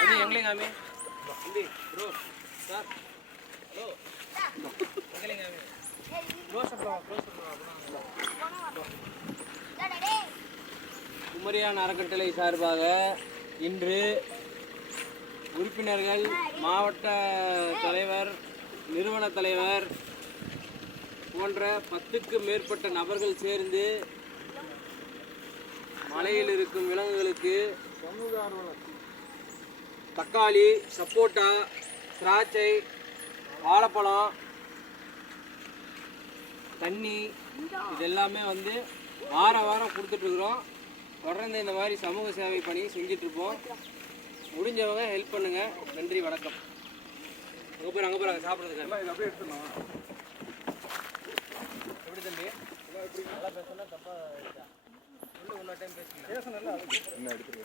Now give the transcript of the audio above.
அது எங்களையும் காமி. தம்பி ப்ரோ சார் ஹலோ எங்களையும் காமி. குமரியான் அறக்கட்டளை சார்பாக இன்று உறுப்பினர்கள் மாவட்ட தலைவர் நிறுவன தலைவர் போன்ற பத்துக்கு மேற்பட்ட நபர்கள் சேர்ந்து மலையில் இருக்கும் விலங்குகளுக்கு தக்காளி சப்போட்டா திராட்சை வாழைப்பழம் தண்ணி இதெல்லாமே வந்து வார வாரம் கொடுத்துட்ருக்குறோம். தொடர்ந்து இந்த மாதிரி சமூக சேவை பணி செஞ்சிட்ருப்போம். முடிஞ்சவங்க ஹெல்ப் பண்ணுங்கள் நன்றி வணக்கம். அங்கே போய் அங்கே போகிறாங்க சாப்பிட்றதுக்கு. பேசணும் என்ன எடுத்துருக்கேன்